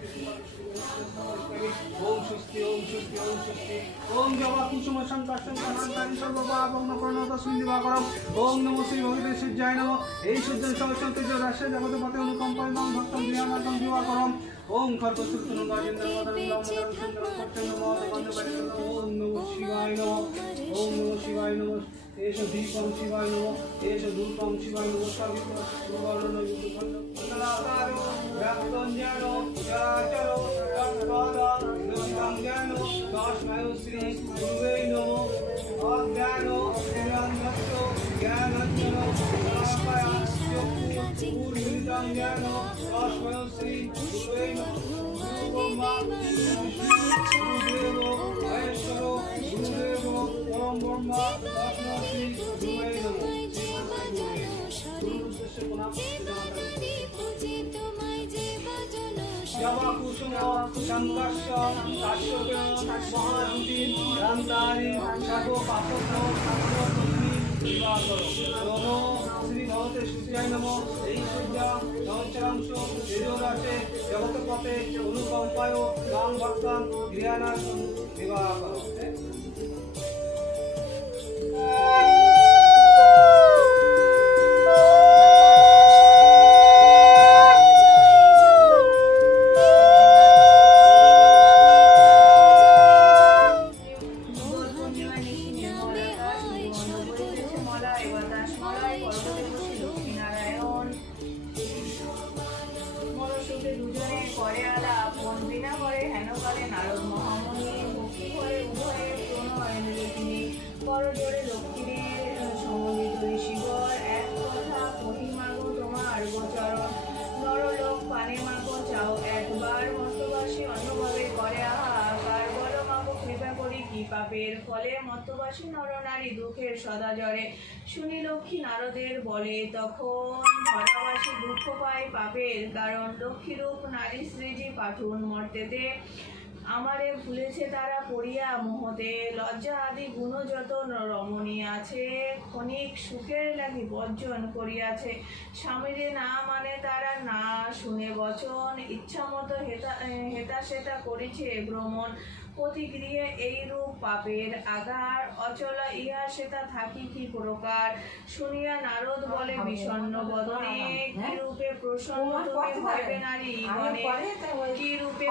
ओम स्वस्ति ओम स्वस्ति ओम स्वस्ति ओम जवा कुसुम संकाशं कांतानि सर्वपापं प्रणतस्मिन् दिवाकरम् ओम नमो श्री भगवते सूर्याय नमः এই সূর্যের সহসন্তে যে রাশে জগতে পথে অনুকম্পায় নম ভক্তম ধ্যানার্থম দিবাকরম ওম খর্গসূত্রং গাজেন্দ্রবদনং দামোদরং সুন্দরং প্রচন্ড মহাদেবন্দবাড়ি ওম নমো শিবায় নমঃ ओम नमो शिवाय नमः एष दीपं शिवाय नमः एष धूपं शिवाय नमः सर्ववर्णनो युक्तखण्डो व्याप्तञ्जनो चराचरो तत्पदं दशिताञ्जनो तस्मै श्री गुरुवे नमः अज्ञानो निरन्धस्यो ज्ञानञ्जनो शलाकया चक्षुर्मिलिताञ्जनो तस्मै श्री गुरुवे नमः ब्रह्मा गुरुदेवो महेश्वरो गुरुदेवो परम ब्रह्मा तस्मै श्री गुरुवे नमः जवा कुसुम संकर्ष काश्यपेन महादुति रान्तारि साधु पापनो साधुनि दिवाकरो नमो श्री भगवते सूर्याय नमः এই সূর্য সহস্রাংশ তেজরাশে জগৎপথে অনুকম্পায় নাম ভক্তান জ্ঞানার্থম দিবাকরো পাপের ফলে মত্তবাসী নরনারী দুঃখের সদা জরে শুনি লক্ষ্মী নারদের বলে তখন ধরাবাসী দুঃখ পায় পাপের কারণ লক্ষ্মীরূপ নারী শ্রীজি পাঠুন মর্তেতে আমারে ভুলেছে তারা পড়িয়া মোহতে লজ্জা আদি গুণ যত রমণী আছে ক্ষণিক সুখের লাগি বর্জন করিয়াছে স্বামীরে না মানে তারা না শুনে বচন ইচ্ছা মতো হেতা সেতা করিছে ভ্রমণ প্রতিগৃহে এইরূপ পাপের আগার অচল ইহা সেটা থাকি কি প্রকার শুনিয়া নারদ বলে বিষণ্ণ বদনে কি রূপে প্রসন্ন তুমি হইবে নারী গণে কি রূপে